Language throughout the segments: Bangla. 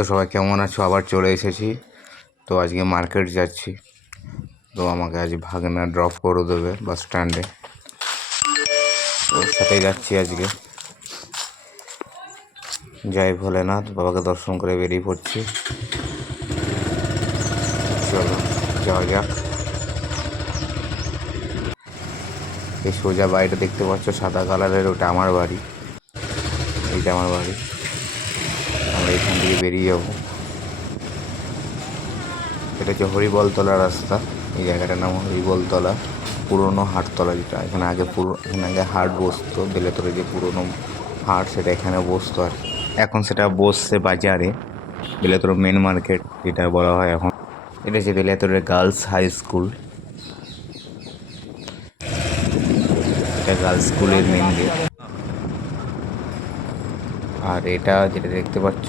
তো সবাই কেমন আছো? আবার চলে এসেছি। তো আজকে মার্কেট যাচ্ছি। তো আমাকে আজ ভাগনা ড্রপ করে দেবে বাস স্ট্যান্ডে। ওর সাথেই যাচ্ছি আজকে। জয় ভোলেনাথ, বাবাকে দর্শন করে বেরিয়ে পড়ছি। চলো যাওয়া যাক। এই সোজা বাড়িটা দেখতে পাচ্ছ সাদা কালারের, ওটা আমার বাড়ি। এইটা আমার বাড়ি। আমরা এখান থেকে বেরিয়ে যাবো। এটা হচ্ছে হরিবলতলা রাস্তা। এই জায়গাটার নাম হরিবলতলা, পুরনো হাটতলা যেটা। এখানে আগে হাট বসতো, বেলেতরে যে পুরনো হাট সেটা এখানে বসতো। আর এখন সেটা বসছে বাজারে, বেলেতর মেন মার্কেট যেটা বলা হয় এখন। এটা হচ্ছে বেলেতরের গার্লস হাই স্কুল। এটা গার্লস স্কুলের মেন গেট। আর এটা যেটা দেখতে পাচ্ছ,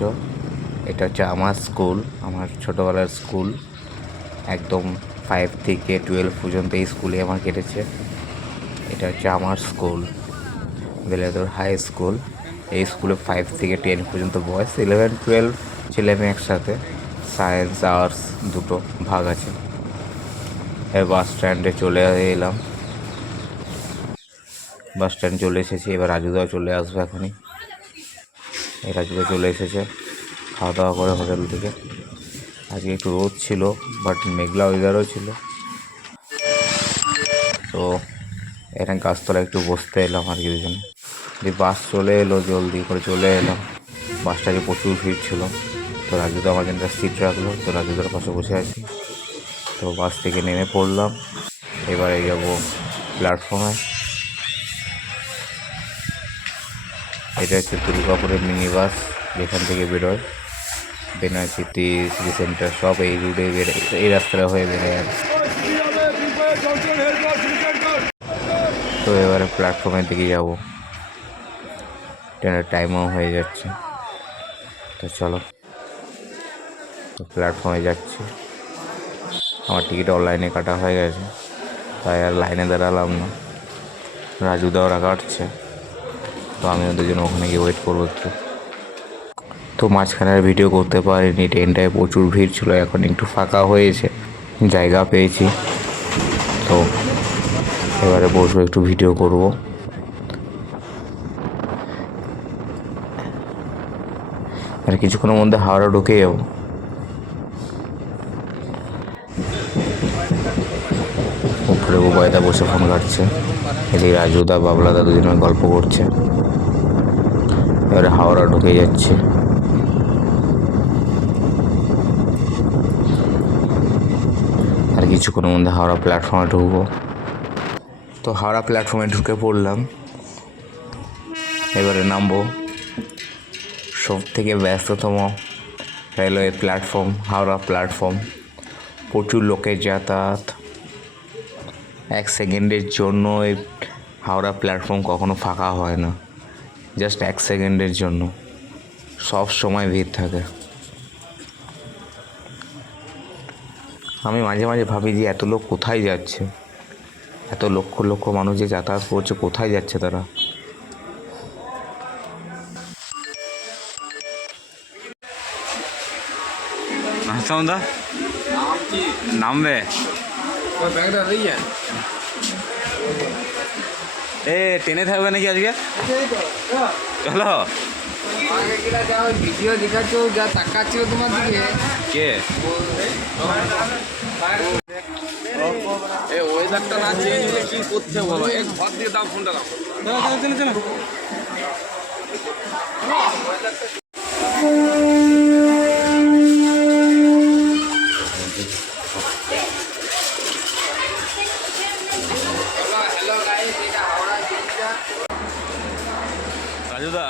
এটা হচ্ছে আমার স্কুল, আমার ছোটোবেলার স্কুল। একদম 5 থেকে 12 পর্যন্ত এই স্কুলে আমার কেটেছে। এটা হচ্ছে আমার স্কুল, বেলেদর হাই স্কুল। এই স্কুলে 5 থেকে 10 পর্যন্ত বয়স, 11-12 ছেলে মেয়ে একসাথে। সায়েন্স আর্টস দুটো ভাগ আছে। এবার বাস স্ট্যান্ডে চলে এলাম। বাস স্ট্যান্ড চলে এসেছি। এবার রাজুদাও চলে আসবে এখনই। এই রাজুদা চলে এসেছে খাওয়া দাওয়া করে হোটেল থেকে। আজকে একটু রোদ ছিল, বাট মেঘলা ওয়েদারও ছিল। তো এখানে গাছতলায় একটু বসতে এলাম আর কি দুজনে। যে বাস চলে এলো, জলদি করে চলে এলাম। বাসটাকে প্রচুর ভিড় ছিল। তো রাজুদা আমার জন্য সিট রাখলো, তো রাজুদার পাশে বসে আছি। তো বাস থেকে নেমে পড়লাম। এবারে যাব প্ল্যাটফর্মে। এটা হচ্ছে দুর্গাপুরের মিনি বাস, যেখান থেকে বেরোয় বেনাচিতি সিটি সেন্টার সব এই রুটে এই রাস্তাটা হয়ে বেরোয় আর। তো এবারে প্ল্যাটফর্মের দিকে যাব। ট্রেনের টাইমও হয়ে যাচ্ছে। তো চলো, তো প্ল্যাটফর্মে যাচ্ছি। আমার টিকিট অনলাইনে কাটা হয়ে গেছে, তাই আর লাইনে দাঁড়ালাম না। রাজুদা ওরা কাটছে, তো আমি ওদের জন্য ওখানে গিয়ে ওয়েট করবো একটু। তো মাঝখানে আর ভিডিও করতে পারিনি, ট্রেনটায় প্রচুর ভিড় ছিল। এখন একটু ফাঁকা হয়েছে, জায়গা পেয়েছি। তো এবারে বসবো, একটু ভিডিও করব। আর কিছুক্ষণের মধ্যে হাওড়া ঢুকে যাবো। উপরে উবায়দা বসে ফোন ঘাটছে, এদিকে রাজুদা বাবলাদা দুজনে গল্প করছে। এবারে হাওড়া ঢুকে যাচ্ছে। আর কিছুক্ষণের মধ্যে হাওড়া প্ল্যাটফর্মে ঢুকবো। তো হাওড়া প্ল্যাটফর্মে ঢুকে পড়লাম। এবারে নামবো। সব থেকে ব্যস্ততম রেলওয়ে প্ল্যাটফর্ম হাওড়া প্ল্যাটফর্ম। প্রচুর লোকের যাতায়াত। 1 সেকেন্ডের জন্য এই হাওড়া প্ল্যাটফর্ম কখনো ফাঁকা হয় না, জাস্ট 1 সেকেন্ডের জন্য। সব সময় ভিড় থাকে। আমি মাঝে মাঝে ভাবি যে এত লোক কোথায় যাচ্ছে, এত লক্ষ লক্ষ মানুষ যে যাতায়াত করছে, কোথায় যাচ্ছে তারা? নামবে এ ট্রেনে থাকবে নাকি আজকে? চলো। ভিডিও দেখাচ্ছ, যা তাকাচ্ছিল তোমার দিকে। কে ওয়েদারটা না চেঞ্জ হলে কি করতে বলো? এক ঘর দিয়ে দাও, ফোনটা দাও। হ্যালো গাইস, এটা হাওড়া জিনিসটা। রাজুদা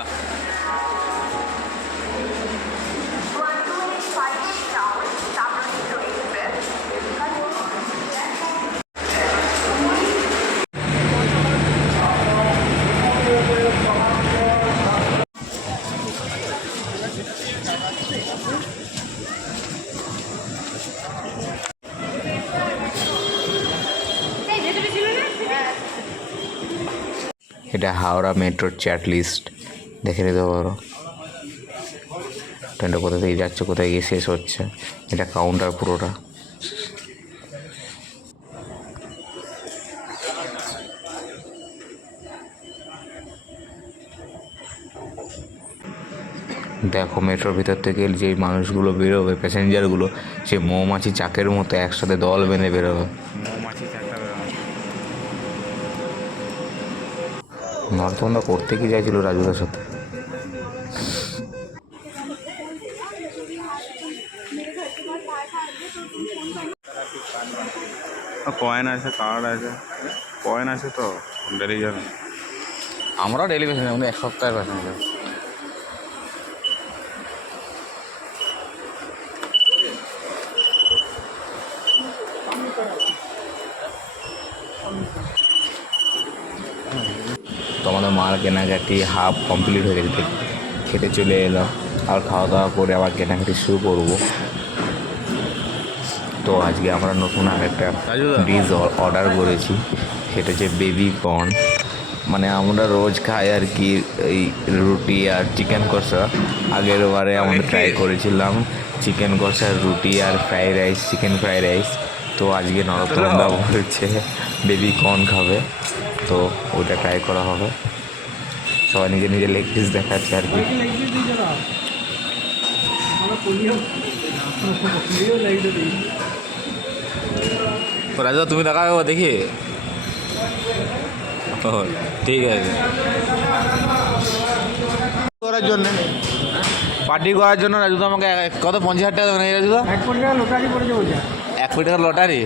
এটা হাওড়া মেট্রোর চ্যাট লিস্ট, দেখে নিতে পারো। ট্রেনটা কোথা থেকে যাচ্ছে, কোথায় গিয়ে শেষ হচ্ছে। এটা কাউন্টার পুরোটা। দেখো মেট্রোর ভিতর থেকে যেই মানুষগুলো বেরোবে, প্যাসেঞ্জারগুলো, সে মৌমাছি চাকের মতো একসাথে দল বেঁধে বেরোবে। মৌমাছি চাকটা বেরোবে। নর্তন্দা করতে কি চাইছিল রাজুদার সাথে? কয়েন আছে, কার্ড আছে, কয়েন আছে তো ডেলি যাবে। আমরাও ডেলি প্যাসেঞ্জার, আমাদের 1 সপ্তাহের প্যাসেঞ্জার। তো আমাদের মাল কেনাকাটি হাফ কমপ্লিট হয়ে গেছে, খেতে চলে এলাম। আর খাওয়া দাওয়া করে আবার কেনাকাটি শুরু করবো। তো আজকে আমরা নতুন আরেকটা ডিশ অর্ডার করেছি, সেটা হচ্ছে বেবি কর্ন। মানে আমরা রোজ খাই আর কি এই রুটি আর চিকেন কষা। আগের বারে আমরা ট্রাই করেছিলাম চিকেন কষা, রুটি আর fried rice, chicken fried rice. তো আজকে নরতন্দা বলছে বেবি কর্ন খাবে, তো ওটা ট্রাই করা হবে। সবাই নিজের নিজের লেগ পিস দেখাচ্ছে আর কি। রাজা তুমি দেখাবে দেখি। ঠিক আছে, করার জন্য পার্টি করার জন্য রাজু তো আমাকে কত 50,000 টাকা দেবেন রাজু? 1 কোটি টাকা লটারি পড়েছে বলছে। 1 কোটি টাকার লটারি?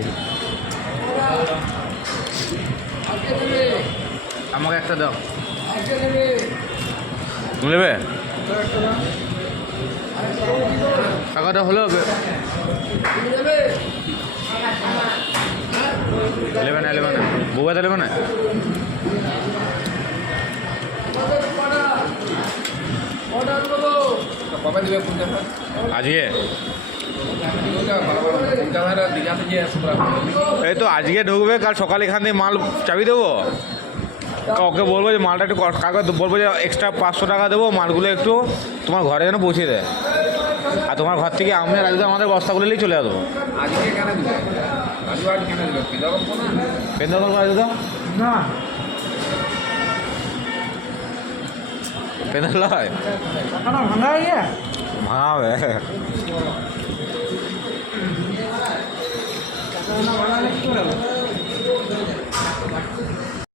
আমাকে একটা দাও। তুমি নেবে? টাকাটা হলো নেবে না, নেবে না, বউয়াতে নেবে না। কবে দিবে পূজাটা? আজকে পূজাটা দীঘাতে যে এই তো আজকে ঢুকবে, কাল সকালে এখান থেকে মাল চাবি দেবো। ওকে বলবো যে মালটা একটু কাগজ বলবো যে এক্সট্রা 500 টাকা দেবো, মালগুলো একটু তোমার ঘরে যেন পৌঁছে দেয়। আর তোমার ঘর থেকে আমি রাজু আমাদের বস্তাগুলো নিয়েই চলে আসবো। আজকে কেন দিবে? রাজু আজ কেন দিবে? পিজা করবো না? পেন্দা করবো রাজু? না পেন্দা লয়, টাকাটা ভাঙা হয়ে গিয়ে ভাঙাবে।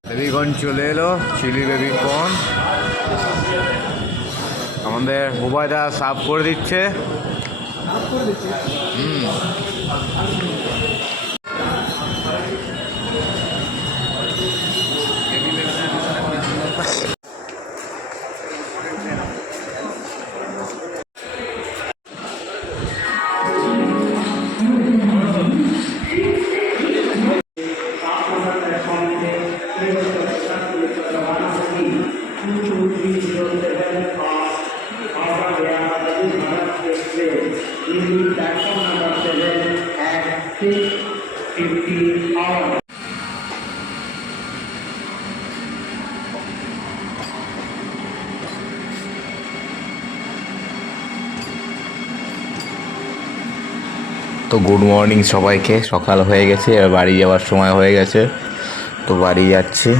বেবিকর্ন চলে এলো, চিলি বেবিকর্ন। আমাদের বুবাইদা সাফ করে দিচ্ছে। তো গুড মর্নিং সবাইকে। সকাল হয়ে গেছে, এবার বাড়ি যাওয়ার সময় হয়ে গেছে। তো বাড়ি যাচ্ছি,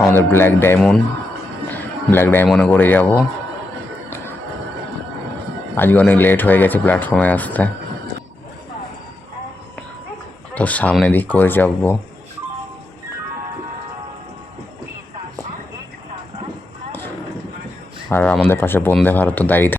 আমাদের ব্ল্যাক ডায়মন্ডে করে যাব। আজকে অনেক লেট হয়ে গেছে প্ল্যাটফর্মে আসতে, তো সামনে দিক করে যাবো। আর আমাদের পাশে বন্দে ভারত দাঁড়িয়ে